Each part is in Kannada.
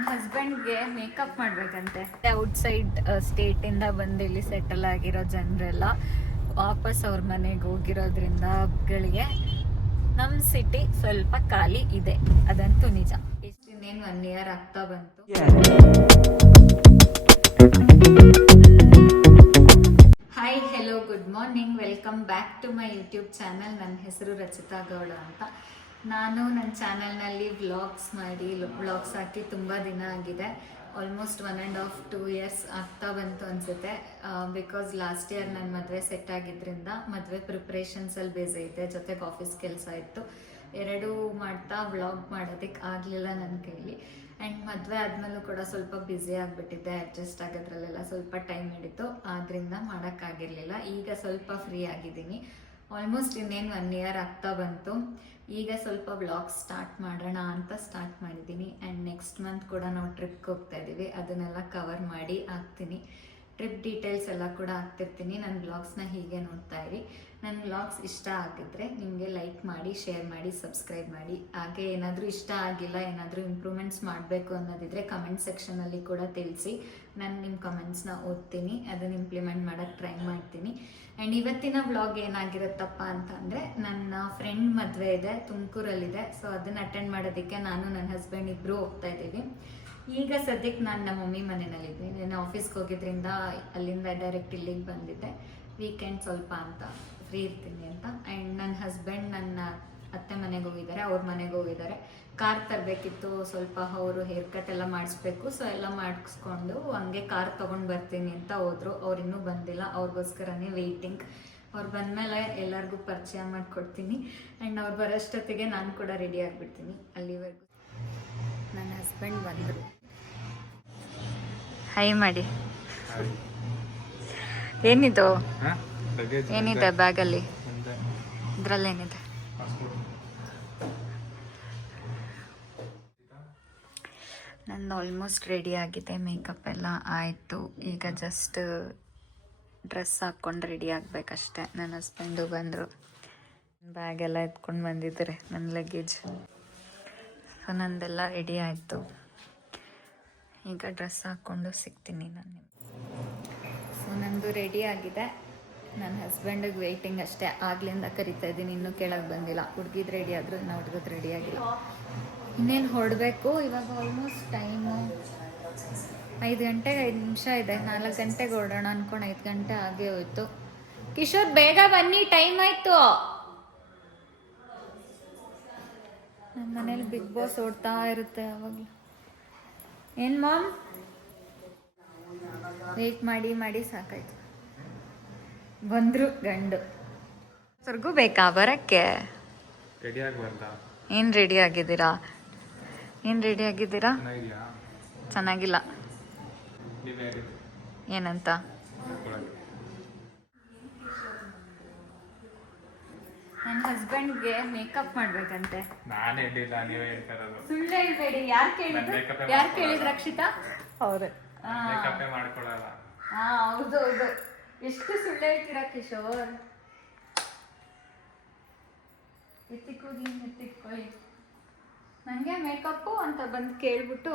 ನನ್ನ ಹಸ್ಬೆಂಡ್ಗೆ ಮೇಕಪ್ ಮಾಡ್ಬೇಕಂತೆ. ಔಟ್ಸೈಡ್ ಸ್ಟೇಟಿಂದ ಬಂದು ಇಲ್ಲಿ ಸೆಟಲ್ ಆಗಿರೋ ಜನರೆಲ್ಲ ವಾಪಸ್ ಅವ್ರ ಮನೆಗೆ ಹೋಗಿರೋದ್ರಿಂದ ಹಬ್ಬಗಳಿಗೆ ನಮ್ಮ ಸಿಟಿ ಸ್ವಲ್ಪ ಖಾಲಿ ಇದೆ, ಅದಂತೂ ನಿಜ. ಇನ್ನೇನು 1 year ಆಗ್ತಾ ಬಂತು. Hi, hello, good morning, welcome back to my YouTube channel. ನನ್ನ ಹೆಸರು ರಚಿತಾ ಗೌಡ ಅಂತ. ನಾನು ನನ್ನ ಚಾನಲ್ನಲ್ಲಿ ವ್ಲಾಗ್ಸ್ ಹಾಕಿ ತುಂಬ ದಿನ ಆಗಿದೆ. ಆಲ್ಮೋಸ್ಟ್ 1.5-2 years ಆಗ್ತಾ ಬಂತು ಅನಿಸುತ್ತೆ. ಬಿಕಾಸ್ ಲಾಸ್ಟ್ ಇಯರ್ ನನ್ನ ಮದುವೆ ಸೆಟ್ ಆಗಿದ್ದರಿಂದ ಮದುವೆ ಪ್ರಿಪ್ರೇಷನ್ಸಲ್ಲಿ ಬೇಸೆ ಇದೆ, ಜೊತೆಗೆ ಆಫೀಸ್ ಕೆಲಸ ಇತ್ತು. ಎರಡೂ ಮಾಡ್ತಾ ವ್ಲಾಗ್ ಮಾಡೋದಕ್ಕೆ ಆಗಲಿಲ್ಲ ನನ್ನ ಕೈಲಿ. ಆ್ಯಂಡ್ ಮದುವೆ ಆದಮೇಲೂ ಕೂಡ ಸ್ವಲ್ಪ ಬ್ಯುಸಿ ಆಗಿಬಿಟ್ಟಿದ್ದೆ. ಅಡ್ಜಸ್ಟ್ ಆಗೋದ್ರಲ್ಲೆಲ್ಲ ಸ್ವಲ್ಪ ಟೈಮ್ ಹಿಡಿತು, ಆದ್ದರಿಂದ ಮಾಡೋಕ್ಕಾಗಿರಲಿಲ್ಲ. ಈಗ ಸ್ವಲ್ಪ ಫ್ರೀ ಆಗಿದ್ದೀನಿ. ಆಲ್ಮೋಸ್ಟ್ ಇನ್ನೇನು 1 year ಆಗ್ತಾ ಬಂತು. ಈಗ ಸ್ವಲ್ಪ ವ್ಲಾಗ್ ಸ್ಟಾರ್ಟ್ ಮಾಡೋಣ ಅಂತ ಸ್ಟಾರ್ಟ್ ಮಾಡಿದ್ದೀನಿ. ಆ್ಯಂಡ್ ನೆಕ್ಸ್ಟ್ ಮಂತ್ ಕೂಡ ನಾವು ಟ್ರಿಪ್ಗೆ ಹೋಗ್ತಾ ಇದ್ದೀವಿ, ಅದನ್ನೆಲ್ಲ ಕವರ್ ಮಾಡಿ ಹಾಕ್ತೀನಿ. ಟ್ರಿಪ್ ಡೀಟೇಲ್ಸ್ ಎಲ್ಲ ಕೂಡ ಹಾಕ್ತಿರ್ತೀನಿ. ನನ್ನ ವ್ಲಾಗ್ಸ್ನ ಹೀಗೆ ನೋಡ್ತಾ ಇರಿ. ನನ್ನ ವ್ಲಾಗ್ಸ್ ಇಷ್ಟ ಆಗಿದ್ರೆ ನಿಮಗೆ ಲೈಕ್ ಮಾಡಿ, ಶೇರ್ ಮಾಡಿ, ಸಬ್ಸ್ಕ್ರೈಬ್ ಮಾಡಿ. ಹಾಗೆ ಏನಾದರೂ ಇಷ್ಟ ಆಗಿಲ್ಲ, ಏನಾದರೂ ಇಂಪ್ರೂವ್ಮೆಂಟ್ಸ್ ಮಾಡಬೇಕು ಅನ್ನೋದಿದ್ರೆ ಕಮೆಂಟ್ ಸೆಕ್ಷನಲ್ಲಿ ಕೂಡ ತಿಳಿಸಿ. ನಾನು ನಿಮ್ಮ ಕಮೆಂಟ್ಸ್ನ ಓದ್ತೀನಿ, ಅದನ್ನು ಇಂಪ್ಲಿಮೆಂಟ್ ಮಾಡೋಕ್ಕೆ ಟ್ರೈ ಮಾಡ್ತೀನಿ. ಆ್ಯಂಡ್ ಇವತ್ತಿನ ವ್ಲಾಗ್ ಏನಾಗಿರುತ್ತಪ್ಪ ಅಂತಂದರೆ, ನನ್ನ ಫ್ರೆಂಡ್ ಮದುವೆ ಇದೆ, ತುಮಕೂರಲ್ಲಿದೆ. ಸೊ ಅದನ್ನು ಅಟೆಂಡ್ ಮಾಡೋದಕ್ಕೆ ನಾನು ನನ್ನ ಹಸ್ಬೆಂಡ್ ಇಬ್ಬರು ಹೋಗ್ತಾ ಇದ್ದೀವಿ. ಈಗ ಸದ್ಯಕ್ಕೆ ನಾನು ನಮ್ಮ ಮಮ್ಮಿ ಮನೆಯಲ್ಲಿದ್ದೀನಿ. ನಾನು ಆಫೀಸ್ಗೆ ಹೋಗಿದ್ರಿಂದ ಅಲ್ಲಿಂದ ಡೈರೆಕ್ಟ್ ಇಲ್ಲಿಗೆ ಬಂದಿದ್ದೆ. ವೀಕೆಂಡ್ ಸ್ವಲ್ಪ ಅಂತ ಫ್ರೀ ಇರ್ತೀನಿ ಅಂತ. ಆ್ಯಂಡ್ ನನ್ನ ಹಸ್ಬೆಂಡ್ ನನ್ನ ಅತ್ತೆ ಮನೆಗೆ ಹೋಗಿದ್ದಾರೆ, ಅವ್ರ ಮನೆಗೆ ಹೋಗಿದ್ದಾರೆ. ಕಾರ್ ತರಬೇಕಿತ್ತು, ಸ್ವಲ್ಪ ಅವರು ಹೇರ್ ಕಟ್ ಎಲ್ಲ ಮಾಡಿಸ್ಬೇಕು. ಸೊ ಎಲ್ಲ ಮಾಡಿಸ್ಕೊಂಡು ಹಂಗೆ ಕಾರ್ ತೊಗೊಂಡು ಬರ್ತೀನಿ ಅಂತ ಹೋದರು. ಅವ್ರು ಇನ್ನೂ ಬಂದಿಲ್ಲ, ಅವ್ರಿಗೋಸ್ಕರನೇ ವೆಯ್ಟಿಂಗ್. ಅವ್ರು ಬಂದಮೇಲೆ ಎಲ್ಲರಿಗೂ ಪರಿಚಯ ಮಾಡಿಕೊಡ್ತೀನಿ. ಆ್ಯಂಡ್ ಅವ್ರು ಬರೋಷ್ಟೊತ್ತಿಗೆ ನಾನು ಕೂಡ ರೆಡಿ ಆಗಿಬಿಡ್ತೀನಿ. ಅಲ್ಲಿವರೆಗೂ ನನ್ನ ಹಸ್ಬೆಂಡ್ ಬಂದರು. ಹೈ ಮಾಡಿ. ಏನಿದು? ಏನಿದೆ ಬ್ಯಾಗಲ್ಲಿ? ಇದ್ರಲ್ಲೇನಿದೆ? ನಂದು ಆಲ್ಮೋಸ್ಟ್ ರೆಡಿ ಆಗಿದೆ, ಮೇಕಪ್ ಎಲ್ಲ ಆಯಿತು. ಈಗ ಜಸ್ಟ್ ಡ್ರೆಸ್ ಹಾಕ್ಕೊಂಡು ರೆಡಿ ಆಗಬೇಕಷ್ಟೆ. ನನ್ನ ಹಸ್ಬೆಂಡು ಬಂದರು, ಬ್ಯಾಗೆಲ್ಲ ಎತ್ಕೊಂಡು ಬಂದಿದ್ದಾರೆ, ನನ್ನ ಲಗೇಜ್. ಸೊ ನಂದೆಲ್ಲ ರೆಡಿ ಆಯಿತು. ಈಗ ಡ್ರೆಸ್ ಹಾಕ್ಕೊಂಡು ಸಿಗ್ತೀನಿ ನಾನು. ಸೊ ನಂದು ರೆಡಿ ಆಗಿದೆ, ನನ್ನ ಹಸ್ಬೆಂಡಿಗೆ ವೆಯ್ಟಿಂಗ್ ಅಷ್ಟೇ. ಆಗ್ಲಿಂದ ಕರಿತಾ ಇದ್ದೀನಿ, ಇನ್ನೂ ಕೆಳಗೆ ಬಂದಿಲ್ಲ. ಹುಡುಗಿದು ರೆಡಿ ಆದರೂ ಇನ್ನು ಹುಡುಗದು ರೆಡಿ ಆಗಿಲ್ಲ. ಇನ್ನೇನು ಹೊರಡಬೇಕು. ಇವಾಗ ಆಲ್ಮೋಸ್ಟ್ ಟೈಮು 5 ಗಂಟೆಗೆ 5 ನಿಮಿಷ ಇದೆ. 4 ಗಂಟೆಗೆ ಹೊರಡೋಣ ಅಂದ್ಕೊಂಡು 5 ಗಂಟೆ ಆಗೇ ಹೋಯ್ತು. ಕಿಶೋರ್ ಬೇಗ ಬನ್ನಿ, ಟೈಮ್ ಆಯಿತು. ನಮ್ಮ ಮನೇಲಿ ಬಿಗ್ ಬಾಸ್ ಓಡ್ತಾ ಇರುತ್ತೆ ಯಾವಾಗಲೂ. ಏನು ಮಾಮ್, ವೆಯ್ಟ್ ಮಾಡಿ ಮಾಡಿ ಸಾಕಾಯ್ತು. ಬಂದರು ಗಂಡು. ಸರ್ಗೂ ಬೇಕಾ ಬರೋಕ್ಕೆ? ಏನು ರೆಡಿ ಆಗಿದ್ದೀರಾ? ಚೆನ್ನಾಗಿಲ್ಲ. ಏನಂತ? ನನ್ನ ಹಸ್ಬೆಂಡ್ಗೆ ಮೇಕಪ್ ಮಾಡ್ಬೇಕಂತೆ. ಸುಳ್ಳು ಹೇಳ್ಬೇಡಿ. ಯಾರು ಕೇಳಿದ್ರು ರಕ್ಷಿತಾ? ಅವ್ರೆ. ಹೌದು ಹೌದು. ಎಷ್ಟು ಸುಳ್ಳು ಹೇಳ್ತೀರಾ ಕಿಶೋರ್? ಎತ್ತಿಕ್ಕೊಳ್ಳಿ. ನನಗೆ ಮೇಕಪ್ಪು ಅಂತ ಬಂದು ಕೇಳ್ಬಿಟ್ಟು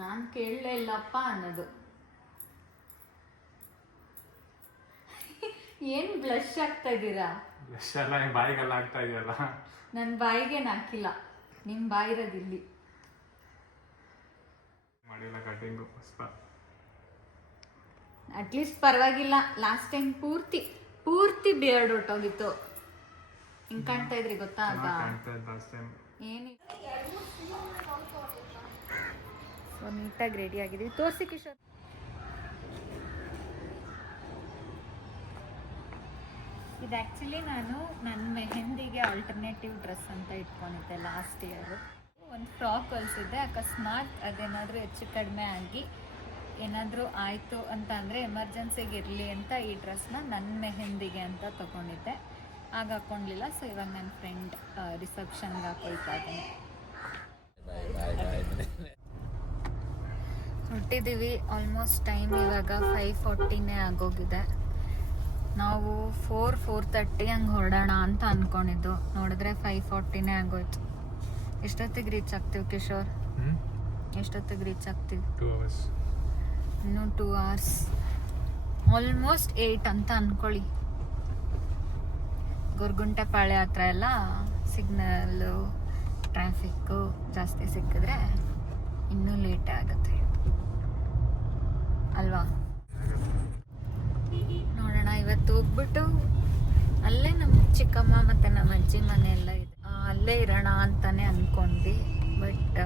ನಾನು ಕೇಳಲೇ ಇಲ್ಲಪ್ಪ ಅನ್ನೋದು. ಏನು ಬ್ಲಶ್ ಆಗ್ತಾ ಇದ್ದೀರಾ? ಬಾಯಿಗೆಲ್ಲ ಆಗ್ತಾ ಇದೆಯಲ್ಲ. ನನ್ನ ಬಾಯಿಗೇನು ಹಾಕಿಲ್ಲ, ನಿಮ್ಮ ಬಾಯಿರೋದಿಲ್ಲಿ. ಅಟ್ಲೀಸ್ಟ್ ಪರವಾಗಿಲ್ಲ. ಲಾಸ್ಟ್ ಟೈಮ್ ಪೂರ್ತಿ ಬಿಯರ್ಡ್ ಹೊಟ್ಟೋಗಿತ್ತು. ಹಿಂಗೆ ಕಾಣ್ತಾ ಇದ್ರಿ ಗೊತ್ತಾ? ಏನಿಲ್ಲ. ಸೊ ನೀಟಾಗಿ ರೆಡಿ ಆಗಿದ್ದೀವಿ. ತೋರಿಸಿ ಕಿಶೋರ್. ಇದು ಆ್ಯಕ್ಚುಲಿ ನಾನು ನನ್ನ ಮೆಹಂದಿಗೆ ಆಲ್ಟರ್ನೇಟಿವ್ ಡ್ರೆಸ್ ಅಂತ ಇಟ್ಕೊಂಡಿದ್ದೆ ಲಾಸ್ಟ್ ಇಯರು. ಒಂದು ಫ್ರಾಕ್ ಹೊಲಿಸಿದ್ದೆ. ಅಕಸ್ಮಾತ್ ಅದೇನಾದರೂ ಹೆಚ್ಚು ಕಡಿಮೆ ಆಗಿ ಏನಾದರೂ ಆಯಿತು ಅಂತ ಅಂದರೆ ಎಮರ್ಜೆನ್ಸಿಗೆ ಇರಲಿ ಅಂತ ಈ ಡ್ರೆಸ್ನ ನನ್ನ ಮೆಹಂದಿಗೆ ಅಂತ ತೊಗೊಂಡಿದ್ದೆ. ಆಗ ಹಾಕ್ಕೊಂಡಿಲ್ಲ. ಸೊ ಇವಾಗ ನನ್ನ ಫ್ರೆಂಡ್ ರಿಸೆಪ್ಷನ್ಗೆ ಹಾಕೊಳ್ತಾ ಇದ್ದೀನಿ. ಹೊರಟಿದ್ದೀವಿ. ಆಲ್ಮೋಸ್ಟ್ ಟೈಮ್ ಇವಾಗ 5:40 ಆಗೋಗಿದೆ. ನಾವು 4:30 ಹಂಗೆ ಹೊರಡೋಣ ಅಂತ ಅಂದ್ಕೊಂಡಿದ್ದು, ನೋಡಿದ್ರೆ 5:40ನೇ ಆಗೋಯ್ತು. ಎಷ್ಟೊತ್ತಿಗೆ ರೀಚ್ ಆಗ್ತೀವಿ ಕಿಶೋರ್? ಎಷ್ಟೊತ್ತಿಗೆ ರೀಚ್ ಆಗ್ತೀವಿ? 2 hours. ಇನ್ನೂ 2 hours, ಆಲ್ಮೋಸ್ಟ್ 8 ಅಂತ ಅಂದ್ಕೊಳ್ಳಿ. ಗೊರ್ಗುಂಟೆಪಾಳ್ಯ ಹತ್ರ ಎಲ್ಲ ಸಿಗ್ನಲ್ಲು ಟ್ರಾಫಿಕ್ಕು ಜಾಸ್ತಿ ಸಿಕ್ಕಿದ್ರೆ ಇನ್ನೂ ಲೇಟ್ ಆಗುತ್ತೆ ಅಲ್ವಾ? ನೋಡೋಣ. ಇವತ್ತು ಹೋಗ್ಬಿಟ್ಟು ಅಲ್ಲೇ ನಮ್ಮ ಚಿಕ್ಕಮ್ಮ ಮತ್ತು ನಮ್ಮ ಅಜ್ಜಿ ಮನೆ ಎಲ್ಲ ಇದೆ, ಅಲ್ಲೇ ಇರೋಣ ಅಂತಾನೆ ಅಂದ್ಕೊಂಡ್ವಿ. ಬಟ್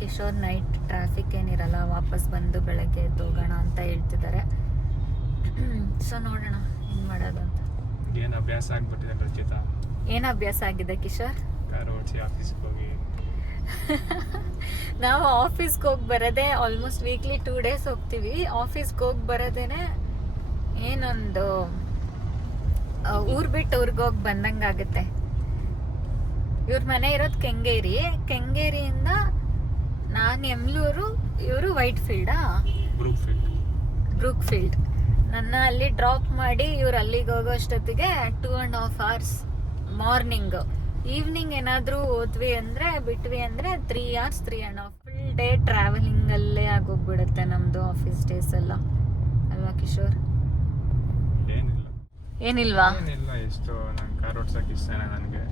ಕಿಶೋರ್ ನೈಟ್ ಟ್ರಾಫಿಕ್ ಏನಿರಲ್ಲ, ವಾಪಸ್ ಬಂದು ಬೆಳಗ್ಗೆ ಎದ್ದು ಹೋಗೋಣ ಅಂತ ಹೇಳ್ತಿದ್ದಾರೆ. ಸೊ ನೋಡೋಣ ಏನು ಮಾಡೋದು ಅಂತ. ಏನು ಅಭ್ಯಾಸ ಆಗ್ಬಿಟ್ಟಿದೆ ರಚಿತಾ? ಏನು ಅಭ್ಯಾಸ ಆಗಿದೆ ಕಿಶೋರ್? ಕಾರ್ ಓಡಿಸಿ ಆಫೀಸ್ಗೆ ಹೋಗಿ ನಾವು ಆಫೀಸ್ಗೆ ಹೋಗಿ ಬರೋದೇ ಆಲ್ಮೋಸ್ಟ್ ವೀಕ್ಲಿ 2 days ಹೋಗ್ತೀವಿ. ಆಫೀಸ್ಗೆ ಹೋಗಿ ಬರೋದೇನೆ ಏನೊಂದು ಊರ್ ಬಿಟ್ಟು ಊರಿಗೆ ಹೋಗಿ ಬಂದಂಗೆ ಆಗುತ್ತೆ. ಇವ್ರ ಮನೆ ಇರೋದು ಕೆಂಗೇರಿಯಿಂದ ನಾನು ಎಮ್ಲೂರು, ಇವರು ವೈಟ್ ಫೀಲ್ಡಾ, ಬ್ರೂಕ್ ಫೀಲ್ಡ್. ನನ್ನ ಅಲ್ಲಿ ಡ್ರಾಪ್ ಮಾಡಿ ಇವ್ರು ಅಲ್ಲಿಗೆ ಹೋಗೋ ಅಷ್ಟೊತ್ತಿಗೆ 2.5 hours ಮಾರ್ನಿಂಗ್. ಈವ್ನಿಂಗ್ ಏನಾದರೂ ಹೋದ್ವಿ ಅಂದರೆ ಬಿಟ್ವಿ ಅಂದರೆ 3 hours 3.5 ಫುಲ್ ಡೇ ಟ್ರಾವೆಲಿಂಗ್ ಅಲ್ಲೇ ಆಗೋಗ್ಬಿಡುತ್ತೆ ನಮ್ಮದು ಆಫೀಸ್ ಡೇಸ್ ಎಲ್ಲ ಅಲ್ವಾ ಕಿಶೋರ್? ಏನಿಲ್ವಾ? ಏನಿಲ್ಲ, ಎಷ್ಟು ನಂಗೆ ಕಾರ್ ಓಡ್ಸಕ್ಕೆ ಇಷ್ಟನೇ. ನನಗೆ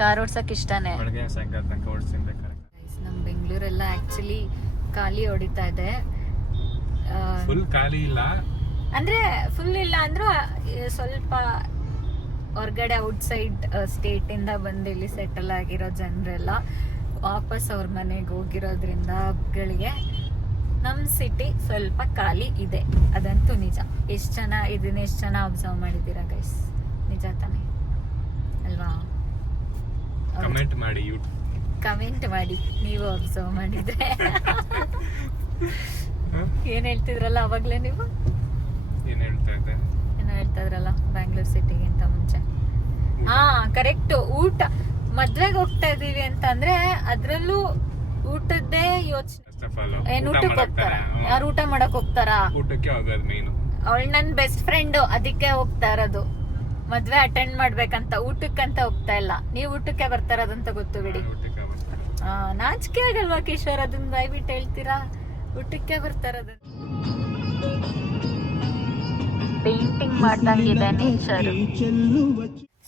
ಕಾರ್ ಓಡ್ಸಕ್ಕೆ ಇಷ್ಟನೇ. ಬೆಳಗ್ಗೆ ಸಾಯಂಕಾಲ ತನಕ ಓಡಿಸ್ತೀನಿ. ನಮ್ಮ ಬೆಂಗಳೂರೆಲ್ಲ ಆ್ಯಕ್ಚುಲಿ ಖಾಲಿ ಹೊಡಿತಾ ಇದೆ. ಫುಲ್ ಖಾಲಿ ಇಲ್ಲ ಅಂದರೆ ಫುಲ್ ಇಲ್ಲ ಅಂದರೂ ಸ್ವಲ್ಪ ಹೊರ್ಗಡೆ ಔಟ್ಸೈಡ್ ಸ್ಟೇಟಿಂದ ಬಂದು ಇಲ್ಲಿ ಸೆಟಲ್ ಆಗಿರೋ ಜನರೆಲ್ಲ ವಾಪಸ್ ಅವ್ರ ಮನೆಗೆ ಹೋಗಿರೋದ್ರಿಂದ ಹಬ್ಬಗಳಿಗೆ ನಮ್ಮ ಸಿಟಿ ಸ್ವಲ್ಪ ಖಾಲಿ ಇದೆ. ಅದಂತೂ ನಿಜ. ಎಷ್ಟು ಜನ ಅಬ್ಸರ್ವ್ ಮಾಡಿದ್ದೀರಾ ಗೈಸ್? ನಿಜ ತಾನೆ ಅಲ್ವಾ? ಕಮೆಂಟ್ ಮಾಡಿ ನೀವು ಅಬ್ಸರ್ವ್ ಮಾಡಿದ್ರೆ. ಏನ್ ಹೇಳ್ತಿದ್ರಲ್ಲ ಅವಾಗ್ಲೇ ನೀವು? ಏನೋ ಹೇಳ್ತಾ ಇದ್ರಲ್ಲ ಬ್ಯಾಂಗ್ಳೂರ್ ಸಿಟಿಗಿಂತ ಮುಂಚೆ. ಹಾ ಕರೆಕ್ಟ್. ಊಟ ಮದ್ವೆಗೆ ಹೋಗ್ತಾ ಇದೀವಿ ಅಂತ ಅಂದ್ರೆ ಅದ್ರಲ್ಲೂ ಊಟದ್ದೇ ಯೋಚನೆ. ಏನ್ ಊಟಕ್ಕೆ ಹೋಗ್ತಾರ? ಯಾರು ಊಟ ಮಾಡಕ್ ಹೋಗ್ತಾರ? ಊಟಕ್ಕೆ ಹೋಗೋದು ಮೇನು. ಅವಳು ನನ್ ಬೆಸ್ಟ್ ಫ್ರೆಂಡ್, ಅದಕ್ಕೆ ಹೋಗ್ತಾ ಇರೋದು. ಮದ್ವೆ ಅಟೆಂಡ್ ಮಾಡ್ಬೇಕಂತ ಊಟಕ್ಕಂತ ಹೋಗ್ತಾ ಇಲ್ಲ. ನೀವ್ ಊಟಕ್ಕೆ ಬರ್ತಾರ ಅದಂತ ಗೊತ್ತು ಬಿಡಿ. ನಾಚಿಕೆ ಆಗಲ್ವಾ ಕಿಶೋರ್? ಅದನ್ನ ದಯವಿಟ್ಟು ಹೇಳ್ತೀರಾ? ಊಟಕ್ಕೆ ಬರ್ತಾರದು. ಪೇಂಟಿಂಗ್ ಮಾಡ್ದಂಗಿದೆ ನೇಚರ್.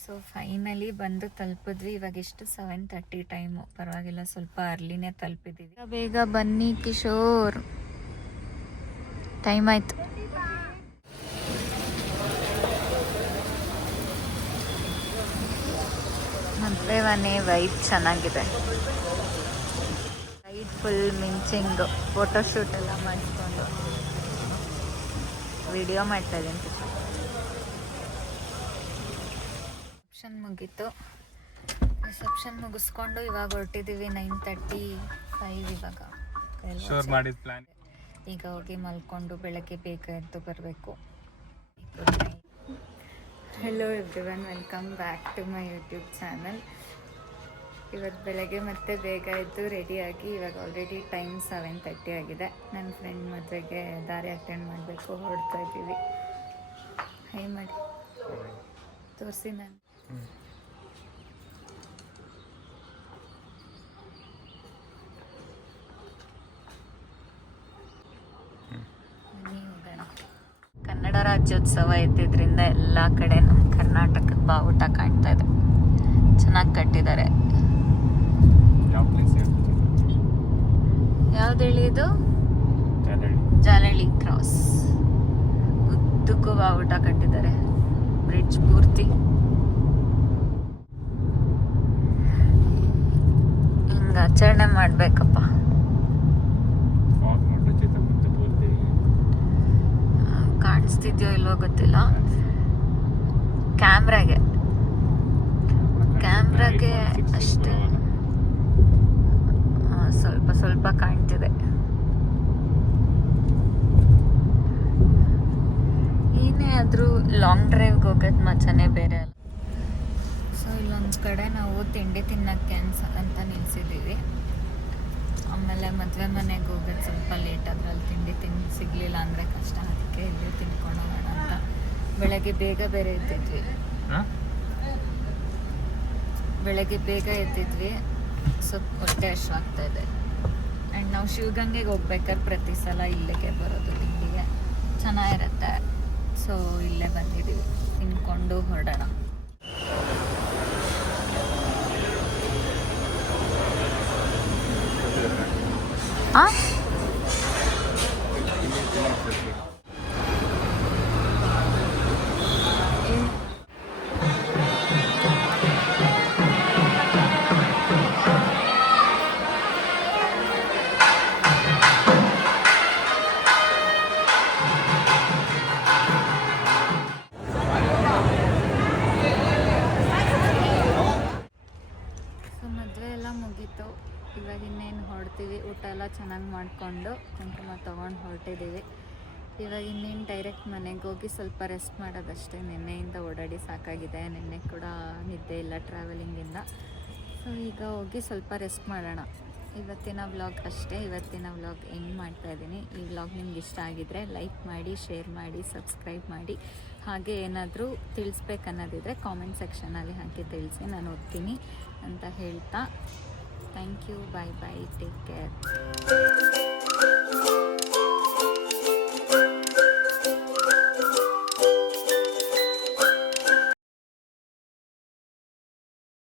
ಸೊ ಫೈನಲಿ ಬಂದು ತಲುಪಿದ್ವಿ. ಇವಾಗ ಎಷ್ಟು 7:30 ಟೈಮು. ಪರವಾಗಿಲ್ಲ, ಸ್ವಲ್ಪ ಅರ್ಲಿನೇ ತಲುಪಿದೀವಿ. ಬೇಗ ಬನ್ನಿ ಕಿಶೋರ್, ಟೈಮ್ ಆಯ್ತು. ಮದುವೆ ಮನೆ ವೈಬ್ ಚೆನ್ನಾಗಿದೆ. ಲೈಟ್ ಫುಲ್ ಮಿಂಚಿಂಗ್, ಫೋಟೋಶೂಟ್ ಎಲ್ಲ ಮಾಡಿಕೊಂಡು ವಿಡಿಯೋ ಮಾಡ್ತಾ ಇದ್ದೀನಿ. ರಿಸೆಪ್ಷನ್ ಮುಗೀತು. ರಿಸೆಪ್ಷನ್ ಮುಗಿಸ್ಕೊಂಡು ಇವಾಗ ಹೊರಟಿದ್ದೀವಿ. 9:35 ಇವಾಗ. ಈಗ ಹೋಗಿ ಮಲ್ಕೊಂಡು ಬೆಳಗ್ಗೆ ಬೇಗ ಎದ್ದು ಬರಬೇಕು. Hello everyone, welcome back to my YouTube channel. ಇವತ್ತು ಬೆಳಗ್ಗೆ ಮತ್ತೆ ಬೇಗ ಎದ್ದು ರೆಡಿಯಾಗಿ ಇವಾಗ ಆಲ್ರೆಡಿ ಟೈಮ್ 7:30 ಆಗಿದೆ. ನನ್ನ ಫ್ರೆಂಡ್ ಮದುವೆಗೆ ದಾರಿ ಅಟೆಂಡ್ ಮಾಡಬೇಕು, ಹೊರಡ್ತಾ ಇದ್ದೀವಿ. ಹೈ ಮಾಡಿ ತೋರಿಸಿ ನಾನು. ಕನ್ನಡ ರಾಜ್ಯೋತ್ಸವ ಇದ್ದಿದ್ರಿಂದ ಎಲ್ಲ ಕಡೆ ನಮ್ಮ ಕರ್ನಾಟಕದ ಬಾವುಟ ಕಾಣ್ತಾ ಇದೆ. ಚೆನ್ನಾಗಿ ಕಟ್ಟಿದ್ದಾರೆ. ಯಾವ್ದು ಹೇಳಿ ಇದು? ಜಾಲಹಳ್ಳಿ ಕ್ರಾಸ್. ಉದ್ದಕ್ಕೂ ಬಾವುಟ ಕಟ್ಟಿದ್ದಾರೆ, ಬ್ರಿಡ್ಜ್ ಪೂರ್ತಿ. ಹಿಂಗ ಆಚರಣೆ ಮಾಡ್ಬೇಕಪ್ಪ. ಕಾಣಿಸ್ತಿದ್ಯೋ ಇಲ್ವೋ ಗೊತ್ತಿಲ್ಲ. ಕ್ಯಾಮ್ರಾಗೆ ಅಷ್ಟೇ ಸ್ವಲ್ಪ ಕಾಣ್ತಿದೆ. ಏನೇ ಆದ್ರೂ ಲಾಂಗ್ ಡ್ರೈವ್ಗೆ ಹೋಗೋದು ಮಜಾನೇ ಬೇರೆ ಅಲ್ಲ. ಸೊ ಇಲ್ಲೊಂದು ಕಡೆ ನಾವು ತಿಂಡಿ ತಿನ್ನಕ್ಕೆ ಅಂತ ನಿಲ್ಸಿದ್ದೀವಿ. ಆಮೇಲೆ ಮದುವೆ ಮನೆಗೆ ಹೋಗೋದು ಸ್ವಲ್ಪ ಲೇಟ್, ಅದ್ರಲ್ಲಿ ತಿಂಡಿ ಸಿಗಲಿಲ್ಲ ಅಂದರೆ ಕಷ್ಟ. ಅದಕ್ಕೆ ಇಲ್ಲಿ ತಿನ್ಕೊಂಡು ಹೋಗೋಣ ಅಂತ ಬೆಳಗ್ಗೆ ಬೇಗ ಬೇರೆ ಎದ್ದಿದ್ವಿ. ಹಾಂ ಬೆಳಗ್ಗೆ ಬೇಗ ಎದ್ದಿದ್ವಿ, ಸೊ ಹೊಟ್ಟೆ ಹಶ್ವಾಗ್ತಾ ಇದೆ. ಆ್ಯಂಡ್ ನಾವು ಶಿವಗಂಗೆಗೆ ಹೋಗ್ಬೇಕಾದ್ರೆ ಪ್ರತಿ ಸಲ ಇಲ್ಲಿಗೆ ಬರೋದು, ತಿಂಡಿಗೆ ಚೆನ್ನಾಗಿರುತ್ತೆ. ಸೊ ಇಲ್ಲೇ ಬಂದಿದ್ದೀವಿ, ತಿನ್ಕೊಂಡು ಹೊರಡೋಣ. ಹಾಂ ಮುಗೀತು. ಇವಾಗ ಇನ್ನೇನು ಹೊರಡ್ತೀವಿ. ಊಟ ಎಲ್ಲ ಚೆನ್ನಾಗಿ ಮಾಡಿಕೊಂಡು ಕುಂಕುಮ ತೊಗೊಂಡು ಹೊರಟಿದ್ದೀವಿ. ಇವಾಗ ಇನ್ನೇನು ಡೈರೆಕ್ಟ್ ಮನೆಗೆ ಹೋಗಿ ಸ್ವಲ್ಪ ರೆಸ್ಟ್ ಮಾಡೋದಷ್ಟೇ. ನಿನ್ನೆಯಿಂದ ಓಡಾಡಿ ಸಾಕಾಗಿದೆ. ನಿನ್ನೆ ಕೂಡ ನಿದ್ದೆ ಇಲ್ಲ ಟ್ರಾವೆಲಿಂಗಿಂದ. ಸೊ ಈಗ ಹೋಗಿ ಸ್ವಲ್ಪ ರೆಸ್ಟ್ ಮಾಡೋಣ. ಇವತ್ತಿನ ವ್ಲಾಗ್ ಅಷ್ಟೇ. ಇವತ್ತಿನ ವ್ಲಾಗ್ ಎಂಡ್ ಮಾಡ್ತಾಯಿದ್ದೀನಿ. ಈ ವ್ಲಾಗ್ ನಿಮ್ಗೆ ಇಷ್ಟ ಆಗಿದ್ದರೆ ಲೈಕ್ ಮಾಡಿ, ಶೇರ್ ಮಾಡಿ, ಸಬ್ಸ್ಕ್ರೈಬ್ ಮಾಡಿ. ಹಾಗೆ ಏನಾದರೂ ತಿಳಿಸ್ಬೇಕನ್ನೋದಿದ್ರೆ ಕಾಮೆಂಟ್ ಸೆಕ್ಷನಲ್ಲಿ ಹಾಕಿ ತಿಳಿಸಿ, ನಾನು ಓದ್ತೀನಿ ಅಂತ ಹೇಳ್ತಾ thank you. Bye bye, take care.